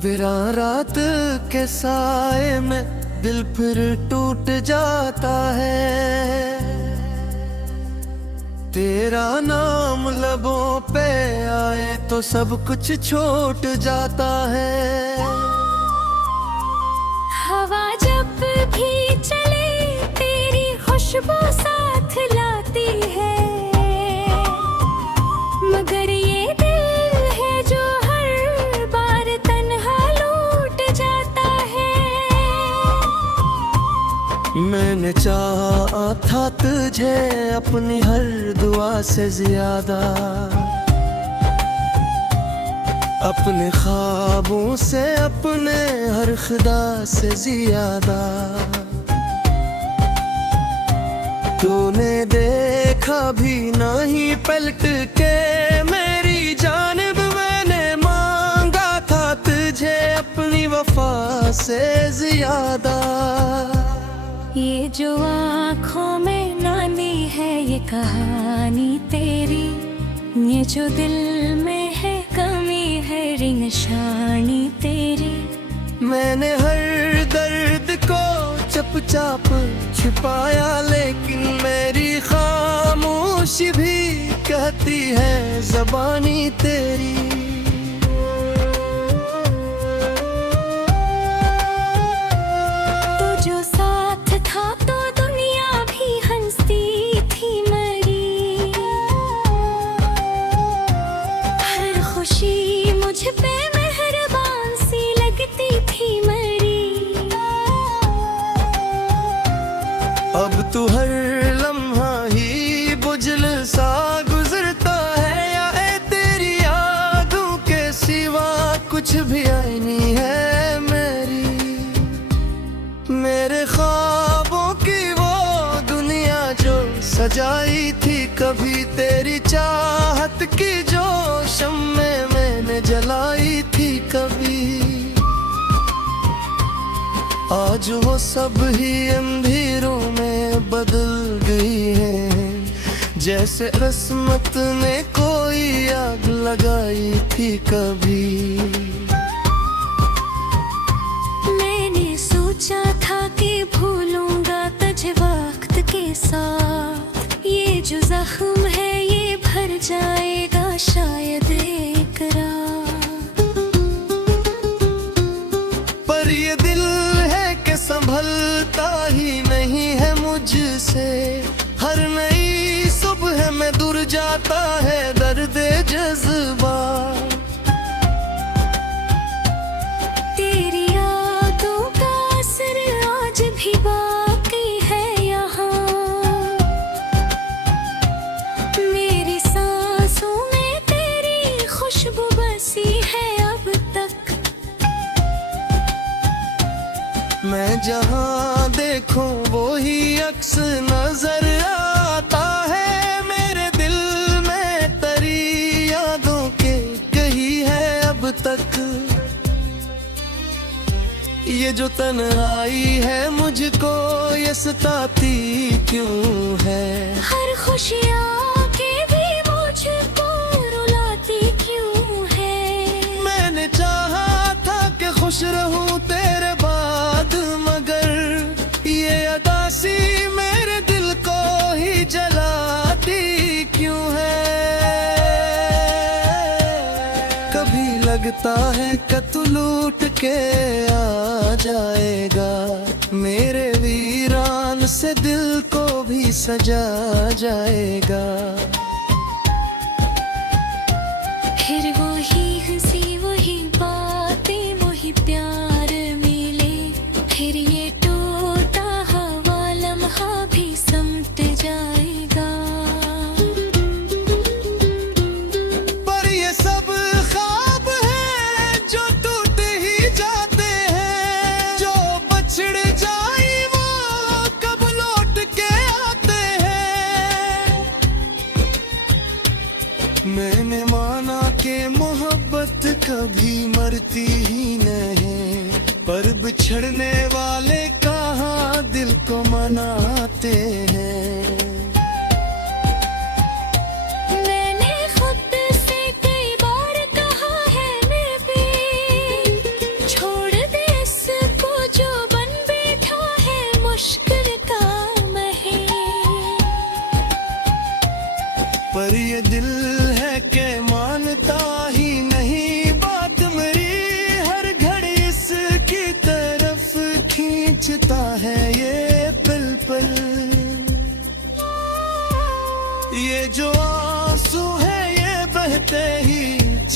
वीरान रात के साए में दिल फिर टूट जाता है। तेरा नाम लबों पे आए तो सब कुछ छूट जाता है। हवा जब भी चले तेरी खुशबू साथ लाती है, मगर ये दिल है जो हर बार तन्हा लौट जाता है। मैंने चाहा था तुझे अपनी हर दुआ से ज्यादा, अपने ख्वाबों से अपने हर खुदा से ज्यादा। तूने देखा भी नहीं पलट के मेरी जानिब, मैंने मांगा था तुझे अपनी वफा से ज्यादा। ये जो आँखों में नानी है ये कहानी तेरी, ये जो दिल में है कमी है रिंगशानी तेरी। मैंने हर दर्द को चुपचाप छिपाया, लेकिन मेरी खामोशी भी कहती है ज़बानी तेरी। तो जो साथ था तो दुनिया भी हंसती थी मरी, हर खुशी मुझ पे मेहरबान सी लगती थी मरी। अब तू हर लम्हा ही बुझल सा गुजरता है, या तेरी यादों के सिवा कुछ भी आई नहीं है मेरी। मेरे ख्वाबों की वो दुनिया जो सजाई थी कभी, तेरी चाहत की जो शम्मे मैंने जलाई थी कभी, आज वो सब ही अंधेरों में बदल गई है। जैसे किस्मत ने कोई आग लगाई थी कभी। मैंने सोचा था कि भूलूंगा तुझे वक्त के साथ, ये जो जख्म है ये भर जाएगा शायद एक रात। पर ये दिल है कि संभलता ही नहीं है मुझसे, हर नई सुबह में दूर जाता है दर्द जज्बा। तेरी यादों का असर आज भी बाकी है यहाँ, मेरी सांसों में तेरी खुशबू बसी है अब तक। मैं जहाँ देखूं वो ही अक्स नजर आता है, मेरे दिल में तेरी यादों के कही है अब तक। ये जो तन्हाई है मुझको ये सताती क्यों है, हर खुशियाँ के भी मुझको रुलाती क्यों है। मैंने चाहा था कि खुश रहूं तेरे बाद, मगर ये अदासी मेरे दिल को ही जलाती क्यों है। कभी लगता है कि तू लूट के आ जाएगा, मेरे वीरान से दिल को भी सजा जाएगा। फिर वही हंसी वही बातें वही प्यार मिले, फिर ये टूटा हुआ लम्हा भी समट जाएगा। पर ये सब ख्वाब है जो टूट ही जाते हैं, जो बछड़ जाए वो कब लौट के आते हैं। मैंने माना कि मोहब्बत कभी मरती ही नहीं, पर बिछड़ने वाले कहाँ दिल को मनाते हैं। मैंने खुद से कई बार कहा है मैं भी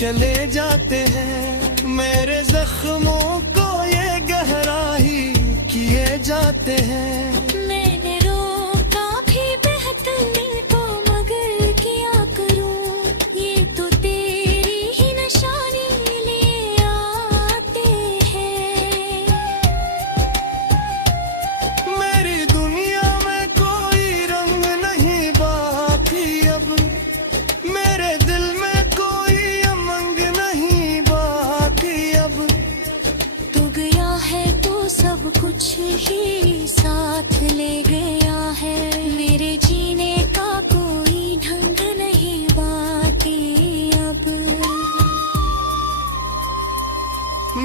चले जाते हैं। मेरे जख्मों को ये गहराई किए जाते हैं। मैंने रोका भी बहते को मगर क्या करूं, ये तो तेरी ही निशानी ले आते हैं। मेरी दुनिया में कोई रंग नहीं बाकी अब, मेरे दिल में कोई उमंग नहीं बाकी अब। तू गया है तो सब कुछ ही साथ ले गया है, मेरे जीने का कोई ढंग नहीं बाकी अब।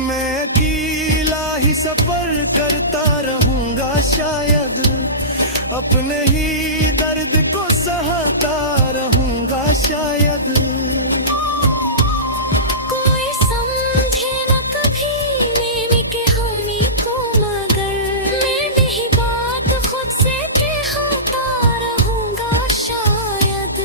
मैं अकेला ही सफर करता रहूंगा शायद, अपने ही दर्द को सहता रहूंगा शायद। कोई समझे न कभी मेरी के हामी को, मगर मैं ही बात खुद से कहता रहूंगा शायद।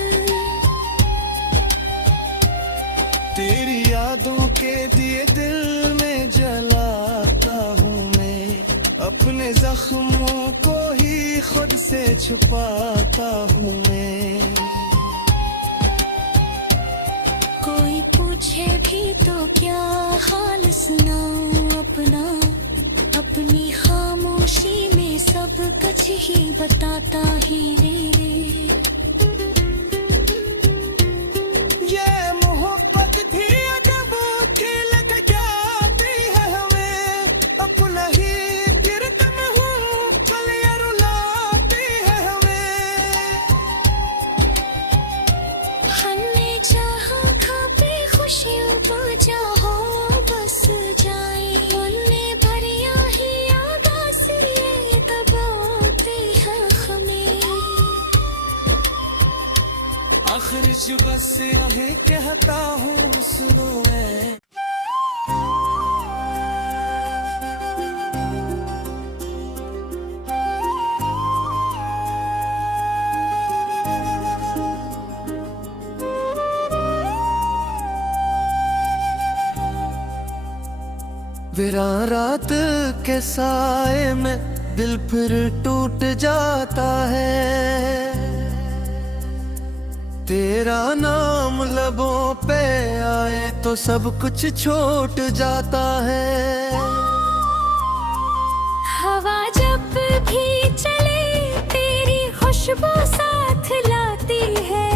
तेरी यादों के दिए दिल में जलाता हूँ मैं, अपने जख्मों को ही खुद से छुपाता हूँ मैं। कोई पूछे भी तो क्या हाल सुनाऊं अपना, अपनी खामोशी में सब कुछ ही बताता ही रे। ये मोहब्बत भी अजब खेल के जाती है हमें, अपना ही गिरतन हूँ कलियां रुलाती है हमें। हमने चाहा खाबे खुशियों को चाहो बस जाए, उनने भरिया ही आगाज़ ये दबाते हैं हमें। आखिर जो बस यही कहता हूँ सुनो मैं। वीरान रात के साए में दिल फिर टूट जाता है, तेरा नाम लबों पे आए तो सब कुछ छूट जाता है। हवा जब भी चले तेरी खुशबू साथ लाती है,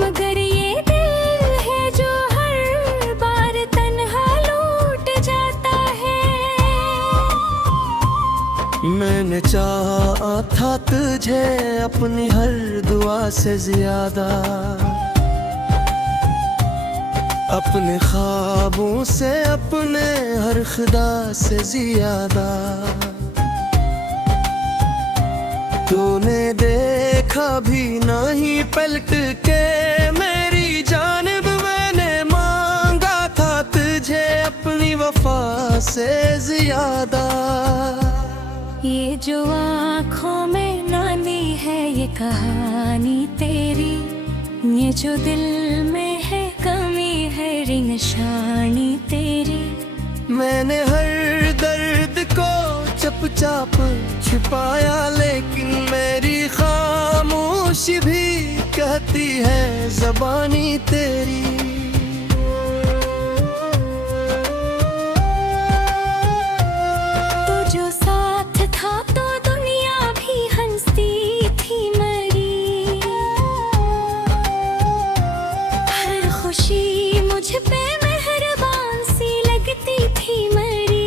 मगर ये दिल है जो हर बार तन्हा लौट जाता है। मैंने चाहा था तुझे अपनी हर दुआ से ज्यादा, अपने ख्वाबों से अपने हर खुदा से ज्यादा। तूने देखा भी नहीं पलट के मेरी जानिब, मैंने मांगा था तुझे अपनी वफा से ज्यादा। ये जो आँखों में नानी है ये कहानी तेरी, ये जो दिल में है कमी है रिंगशानी तेरी। मैंने हर दर्द को चुपचाप छिपाया, लेकिन मेरी खामोशी भी कहती है ज़बानी तेरी। तो जो साथ था तो दुनिया भी हंसती थी मरी, हर खुशी मुझ पे मेहरबान सी लगती थी मरी।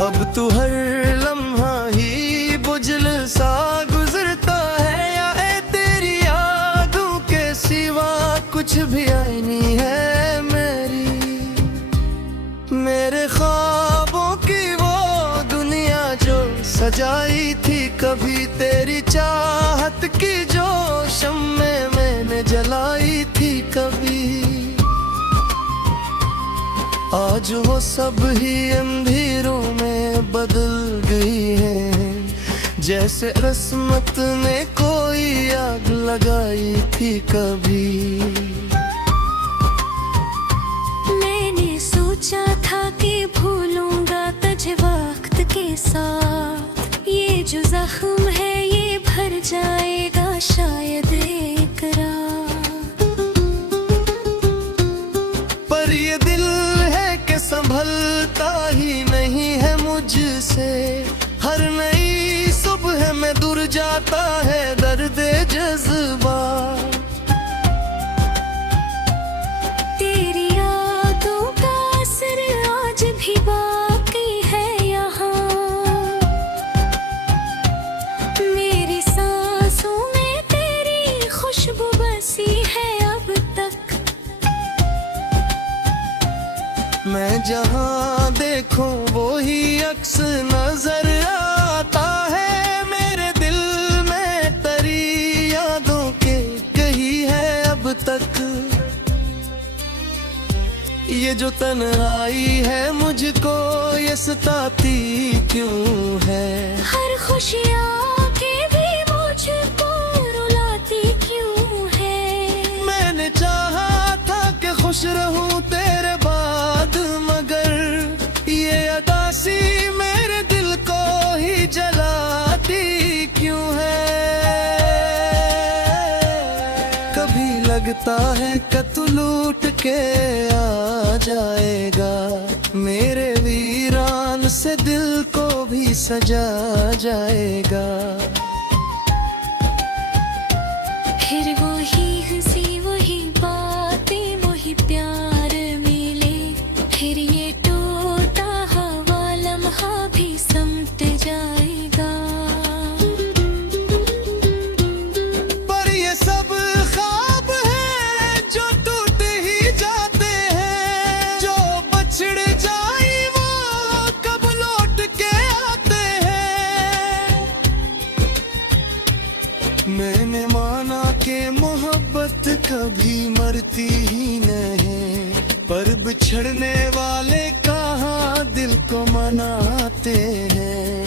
अब तू हर लम्हा ही बुझल सा गुजरता है, या तेरी यादों के सिवा कुछ भी आई नहीं है मेरी। मेरे ख्वाबों की वो दुनिया जो सजाई थी कभी, तेरी चाहत की जो शम्मे मैंने जलाई थी कभी, आज वो सब ही अंधेरों में बदल गई है। जैसे किस्मत ने कोई आग लगाई थी कभी। मैंने सोचा था कि भूलूंगा तुझे वक्त के साथ, ये जो जख्म है ये भर जाएगा शायद एक रात। पर ये दिल है कि संभलता ही नहीं है मुझसे, हर नई सुबह में दूर जाता है दर्द जज्बा। तेरी यादों का असर आज भी बाकी है यहाँ, मेरी सांसों में तेरी खुशबू बसी है अब तक। मैं जहाँ देखूं वो ही अक्स नजर आता है मेरे दिल में, तेरी यादों के कही है अब तक। ये जो तन्हाई है मुझको ये सताती क्यों है, हर खुशियाँ के भी मुझको रुलाती क्यों है। मैंने चाहा था कि खुश रहूं तेरे बाद, मगर ये अदासी मेरे दिल को ही जलाती क्यों है। कभी लगता है कि तू लूट के आ जाएगा, मेरे वीरान से दिल को भी सजा जाएगा। फिर वही हंसी वही बातें वही प्यार मिले, फिर ये टूटा हुआ लम्हा भी समट जाएगा। पर ये सब ख्वाब है जो टूट ही जाते हैं, जो बछड़ जाए वो कब लौट के आते हैं। मैंने माना कि मोहब्बत कभी मरती ही नहीं, पर बिछड़ने वाले कहाँ दिल को मनाते हैं।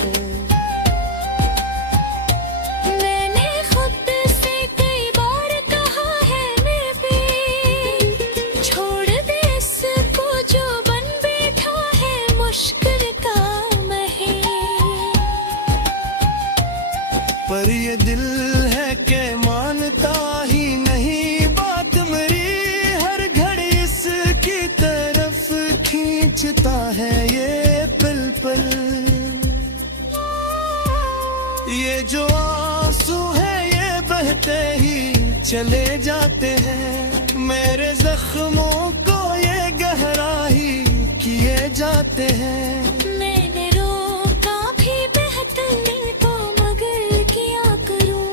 मैंने खुद से कई बार कहा है मैं भी, छोड़ दे इसको जो बन बैठा है मुश्किल का मही। पर ये दिल है कि मानता ही नहीं बात मेरी, हर घड़ी इसकी तरफ खींचता है ये पल पल। ये जो आंसू है ये बहते ही चले जाते हैं, मेरे जख्मों को ये गहरा ही किए जाते हैं। मैंने रोका भी बहते दिल को मगर क्या करूं,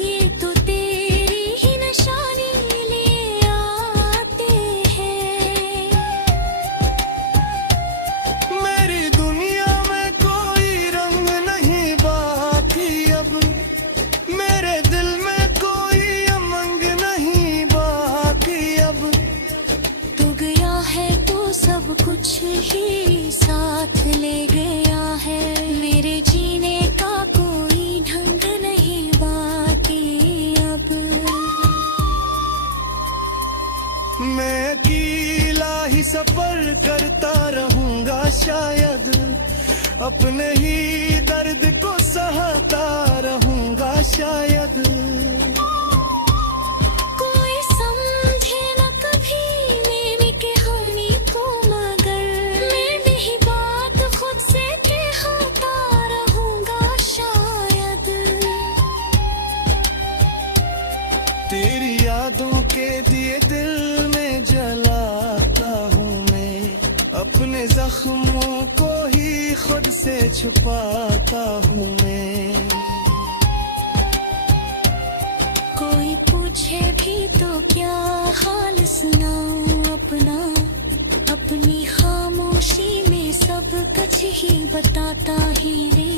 ये तो तेरी ही निशानी ले आते हैं। मेरी दुनिया में कोई रंग नहीं बाकी अब, मेरे दिल में कोई उमंग नहीं बाकी अब। तू गया है तो सब कुछ ही साथ ले गया है, मेरे जीने का कोई ढंग नहीं बाकी अब। मैं अकेला ही सफर करता रहूंगा शायद, अपने ही दर्द को सहता रहूंगा शायद। कोई समझे न कभी मेरी कहानी को, मगर मैं ही बात खुद से कहता रहूंगा शायद। तेरी यादों के दिए दिल में जलाता हूँ मैं, अपने जख्मों को ही खुद से छुपाता हूँ मैं। कोई पूछे भी तो क्या हाल सुनाऊं अपना, अपनी खामोशी में सब कुछ ही बताता ही रे।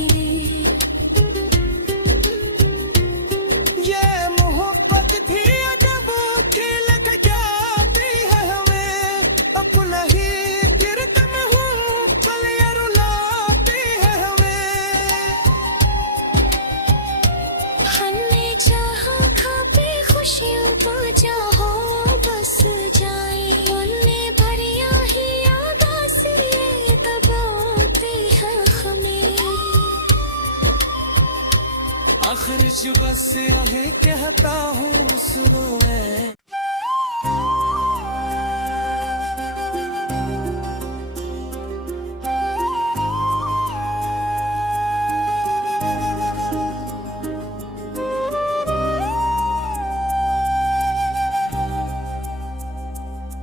ये मोहब्बत भी अजब खेल जाती है हमें, अपना ही गिरतम हूँ कलियां रुलाती है हमें। आज बस यही कहता हूँ सुनो मैं।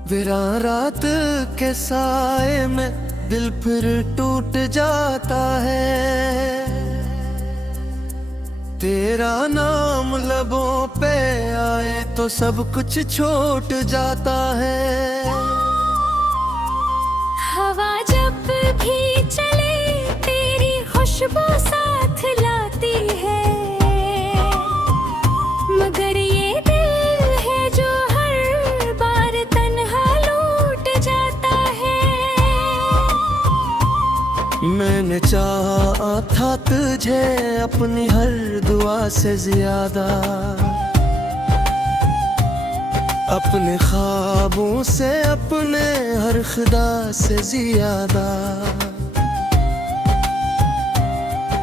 वीरान रात के साए में दिल फिर टूट जाता है, तेरा नाम लबों पे आए तो सब कुछ छूट जाता है। हवा जब भी चले तेरी खुशबू साथ लाती है, मगर ये दिल है जो हर बार तन्हा लौट जाता है। मैंने चाहा था तुझे अपनी हर दुआ से ज्यादा, अपने ख्वाबों से अपने हर खुदा से ज्यादा।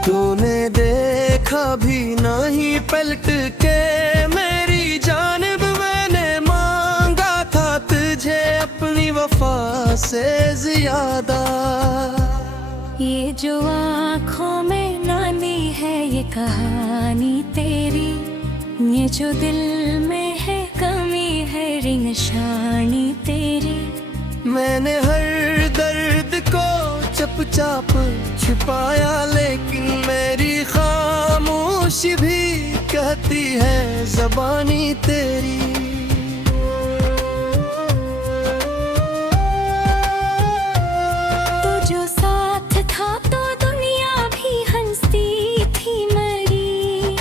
तूने देखा भी नहीं पलट के मेरी जानिब, मैंने मांगा था तुझे अपनी वफा से ज्यादा। ये जो आँखों में नानी है ये कहानी तेरी, ये जो दिल में है कमी है रिंगशानी तेरी। मैंने हर दर्द को चुपचाप छिपाया, लेकिन मेरी खामोशी भी कहती है ज़बानी तेरी। तो जो साथ था तो दुनिया भी हंसती थी मरी,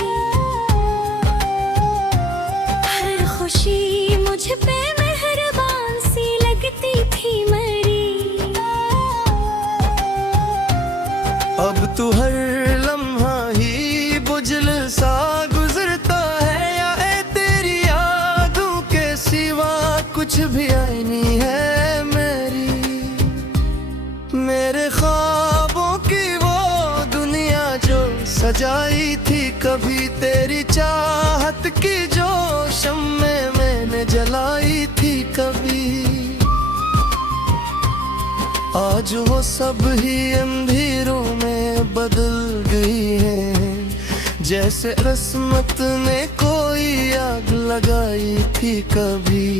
हर खुशी मुझ पे मेहरबान सी लगती थी मरी। अब तू हर लम्हा ही बुझल सा गुजरता है, या ए तेरी यादों के सिवा कुछ भी आई नहीं है मेरी। मेरे ख्वाबों की वो दुनिया जो सजाई थी कभी, तेरी चाहत की जो शम्मे मैंने जलाई थी कभी, आज वो सब ही अंधेरों में बदल गई है। जैसे किस्मत ने कोई आग लगाई थी कभी।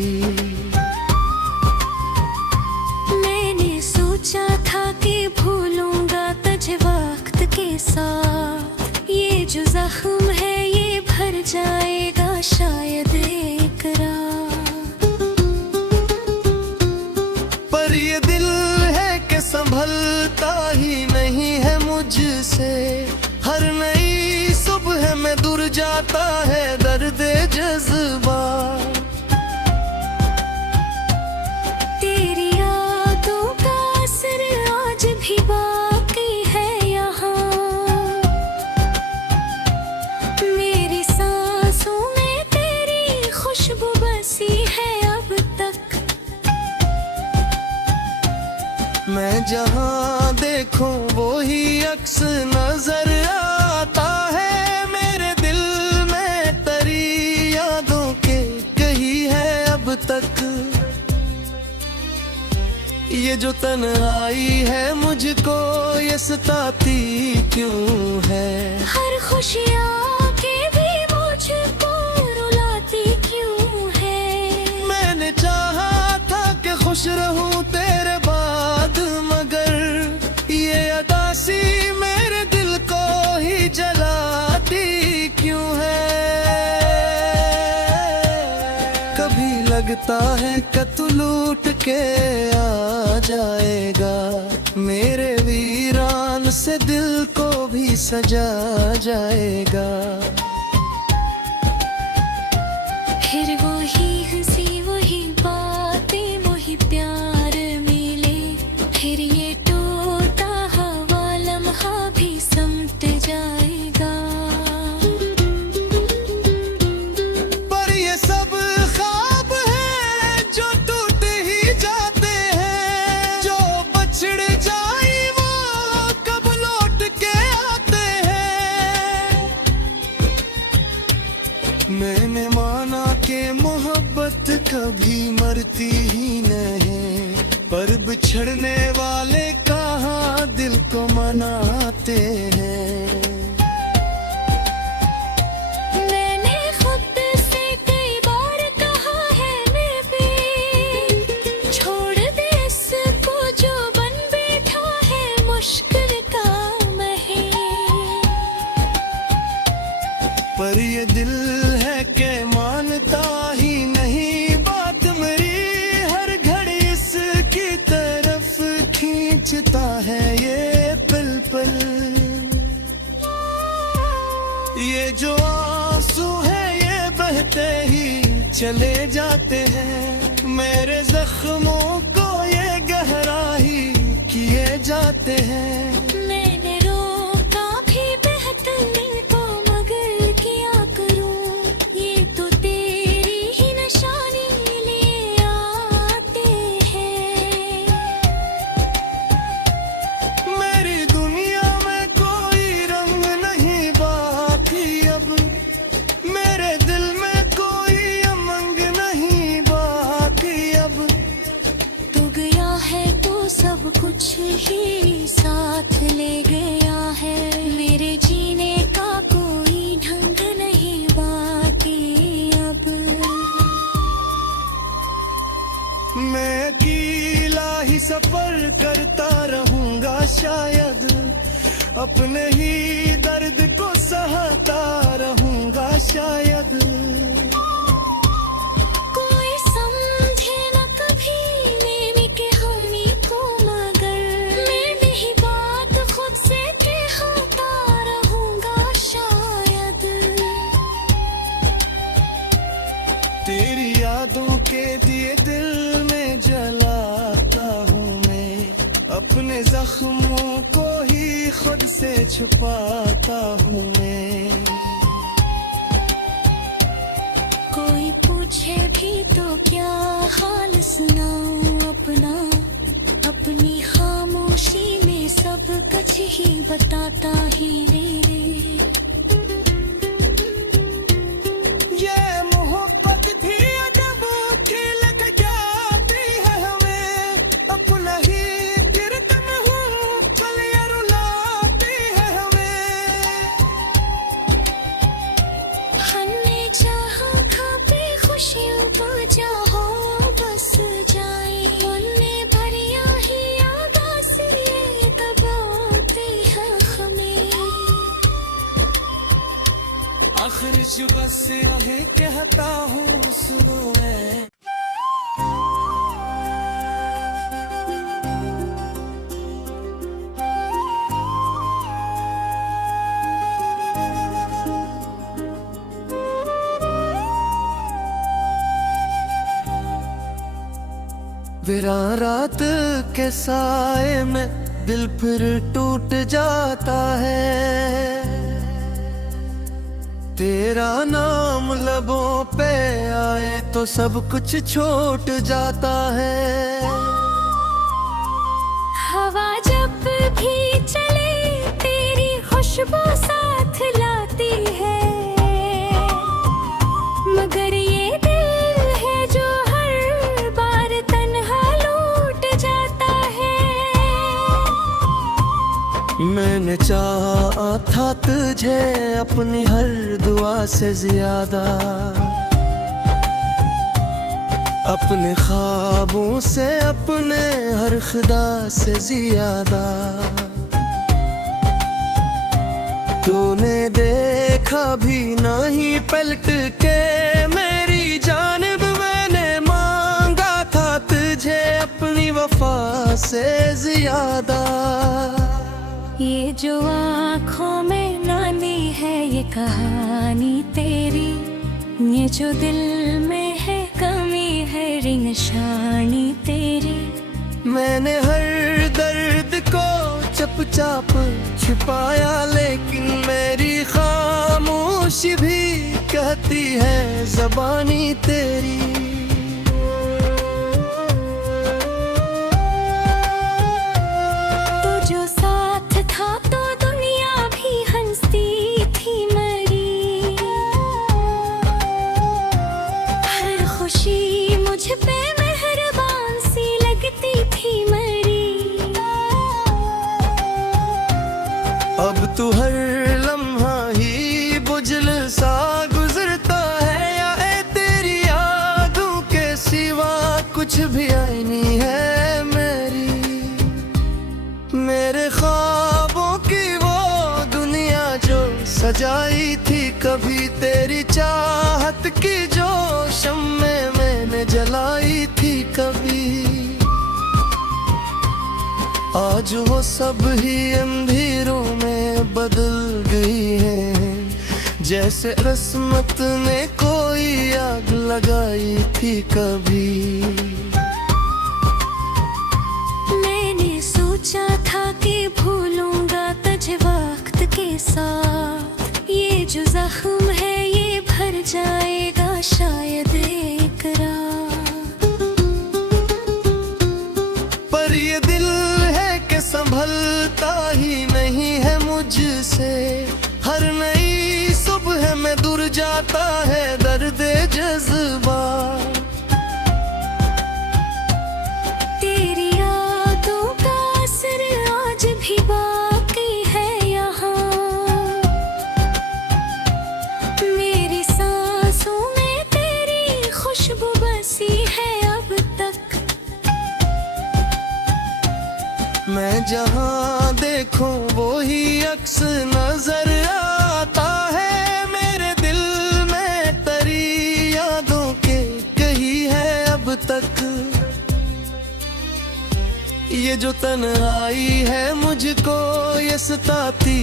मैंने सोचा था कि भूलूंगा तुझे वक्त के साथ, ये जो जख्म है ये भर जाएगा शायद एक रात। पर ये दिल है कि संभलता ही नहीं है मुझसे, हर नई सुबह में दूर जाता है दर्द जज्बा। तेरी यादों का असर आज भी बाकी है यहाँ, मेरी सांसों में तेरी खुशबू बसी है अब तक। मैं जहाँ देखूं वो ही अक्स नजर आता है, मेरे दिल में तेरी यादों के कही है अब तक। ये जो तन्हाई है मुझको ये सताती क्यों है, हर खुशियाँ के भी मुझको रुलाती क्यों है। मैंने चाहा था कि खुश रहूं तेरे बाद, मगर ये अदासी मेरे दिल को ही जलाती क्यों है। कभी लगता है कि तू लूट के आ जाएगा, मेरे वीरान से दिल को भी सजा जाएगा। फिर वही हंसी वही बातें वही प्यार मिले, फिर ये टूटा हवा लम्हा भी समट जाएगा। पर ये सब ख्वाब है जो टूट ही जाते हैं, जो बछड़ जाए वो कब लौट के आते हैं। कभी मरती ही नहीं, पर बिछड़ने वाले कहाँ दिल को मनाते हैं। मैंने खुद से कई बार कहा है मैं भी, छोड़ दे इसको जो बन बैठा है मुश्किल काम है। पर ये दिल है कि मानता ही नहीं बात मेरी, हर घड़ी इसकी तरफ खींचता है ये पल पल। ये जो आंसू है ये बहते ही चले जाते हैं, मेरे जख्मों को ये गहरा ही किए जाते हैं। मैंने रोका भी बहते को मगर क्या करूं, ये तो तेरी ही निशानी ले आते हैं। मेरी दुनिया में कोई रंग नहीं बाकी अब, मेरे दिल में कोई उमंग नहीं बाकी अब। तू गया है तो सब कुछ ही साथ ले गया है, मेरे जीने का कोई ढंग नहीं बाकी अब। मैं अकेला ही सफर करता रहूंगा शायद, अपने ही दर्द को सहता रहूंगा शायद। कोई समझे न कभी नेमी के हामी को, मगर मैं ही बात खुद से कहता रहूंगा शायद। तेरी यादों के दिए दिल में जलाता हूँ मैं, अपने जख्मों को ही खुद से छुपाता हूँ मैं। कोई पूछे भी तो क्या हाल सुनाऊं अपना, अपनी खामोशी में सब कुछ ही बताता ही रे। ये मोहब्बत भी अजब खेल के जाती है हमें, अपना ही गिरतन हूँ कलियां रुलाती है हमें। हमने चाहा खाबे खुशियों को चाहो बस जाए, उनने भरिया ही आगास ये दबाते हैं हमें। आखिर जो बस रहे कहता हूँ सुनो मैं। वीरान रात के साए में दिल फिर टूट जाता है, तेरा नाम लबों पे आए तो सब कुछ छूट जाता है। हवा जब भी चले तेरी खुशबू साथ लाती है, मगर ये दिल है जो हर बार तन्हा लौट जाता है। मैंने चाहा था तुझे अपनी हर दुआ से ज्यादा, अपने ख्वाबों से अपने हर खुदा से ज्यादा। तूने देखा भी नहीं पलट के मेरी जानिब, मैंने मांगा था तुझे अपनी वफा से ज्यादा। ये जो आँखों में नानी है ये कहानी तेरी, ये जो दिल में है कमी है रिंगशानी तेरी। मैंने हर दर्द को चुपचाप छिपाया, लेकिन मेरी खामोशी भी कहती है ज़बानी तेरी। तो जो साथ था तो दुनिया भी हंसती थी मरी, हर खुशी कुछ भी आईनी है मेरी, मेरे ख्वाबों की वो दुनिया जो सजाई थी कभी, तेरी चाहत की जो शम्मे मैंने जलाई थी कभी। आज वो सब ही अंधेरों में बदल गई है, जैसे किस्मत ने कोई आग लगाई थी कभी। मैंने सोचा था कि भूलूंगा तुझे वक्त के साथ, ये जो जख्म है ये भर जाएगा शायद एक रात। पर ये दिल है कि संभलता ही नहीं है मुझसे, हर नई सुबह में दूर जाता है दर्द जज्बा। तेरी यादों का असर आज भी बाकी है यहाँ, मेरी सांसों में तेरी खुशबू बसी है अब तक। मैं जहाँ देखूं वो ही अक्स नजर आता है मेरे दिल में, तेरी यादों के कही है अब तक। ये जो तन्हाई है मुझको ये सताती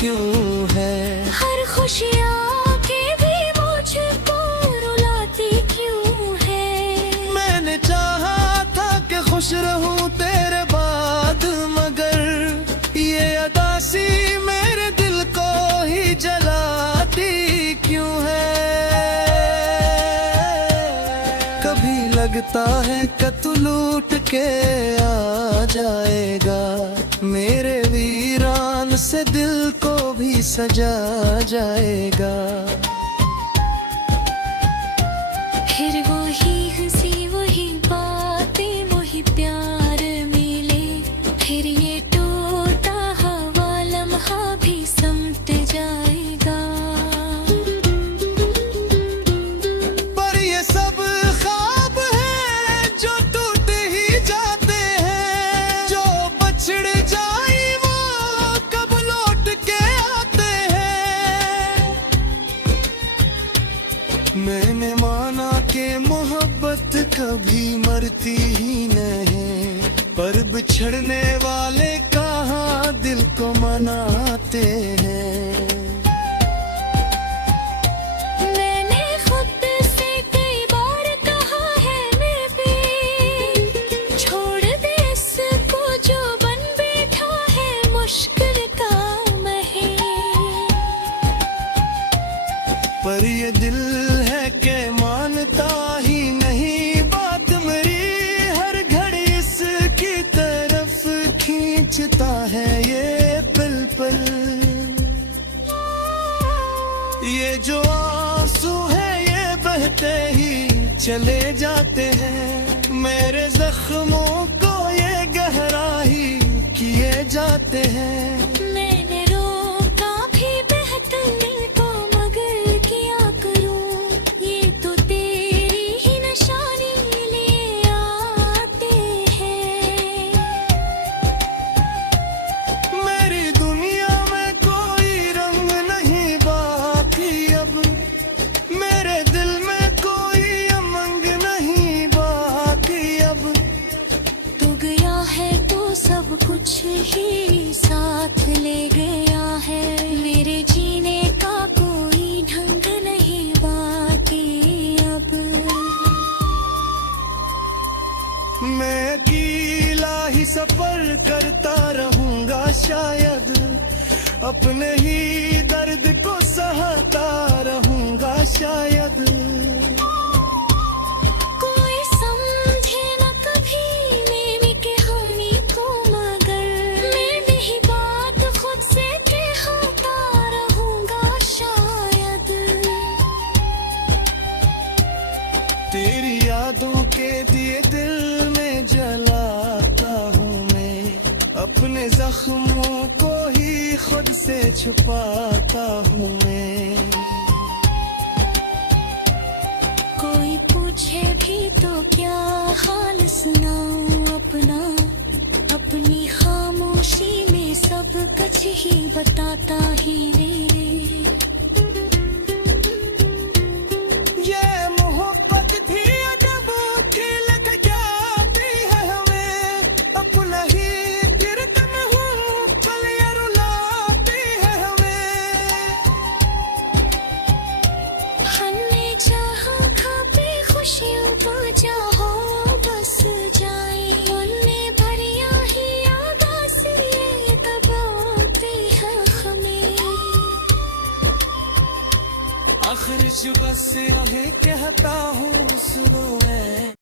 क्यों है, हर खुशियाँ के भी मुझको रुलाती क्यों है। मैंने चाहा था कि खुश रहूं तेरे बाद, मगर ये अदासी मेरे दिल को ही जलाती क्यों है। कभी लगता है कि तू लूट के आ जाएगा, मेरे वीरान से दिल को भी सजा जाएगा। फिर वही हंसी वही बातें वही प्यार मिले, फिर ये टूटा हवा लम्हा भी समट जाएगा। पर ये सब ख्वाब है जो टूट ही जाते हैं, जो बछड़ जाए वो कब लौट के आते हैं। मैंने माना कि मोहब्बत कभी मरती ही नहीं, पर बिछड़ने वाले कहाँ दिल को मनाते हैं। मैंने खुद से कई बार कहा है मैं भी, छोड़ दे इसको जो बन बैठा है मुश्किल काम है। पर ये दिल है कि मानता ही नहीं बात मेरी, हर घड़ी इसकी तरफ खींचता है ये पल पल। ये जो आंसू है ये बहते ही चले जाते हैं, मेरे जख्मों को ये गहरा ही किए जाते हैं। मैंने रोका भी बहते दिल को मगर क्या करूं, ये तो तेरी ही निशानी ले आते हैं। मेरी दुनिया में कोई रंग नहीं बाकी अब, मेरे दिल में कोई उमंग नहीं बाकी अब। तू गया है तो सब कुछ ही साथ ले गया है, मेरे जीने का कोई ढंग नहीं बाकी अब। मैं अकेला ही सफर करता रहूंगा शायद, अपने ही दर्द को सहता रहूंगा शायद। कोई समझे न कभी मेरी कहानी को, मगर मैं ही बात खुद से कहता रहूंगा शायद। तेरी यादों के दिए दिल में जलाता हूँ मैं, अपने जख्मों को ही खुद से छुपाता हूँ मैं। कोई पूछे भी तो क्या हाल सुनाऊं अपना, अपनी खामोशी में सब कुछ ही बताता ही रे। ये मोहब्बत थी अजब खेल जाती है हमें, अपना ही गिरदम हूँ कलियां रुलाती है हमें। हमने चाहा खापे खुशियों को चाहो बस जाए, उनने भरिया ही आगास ये दबाते हैं हमें। आखिर जो बस रहे कहता हूँ सुनो मैं।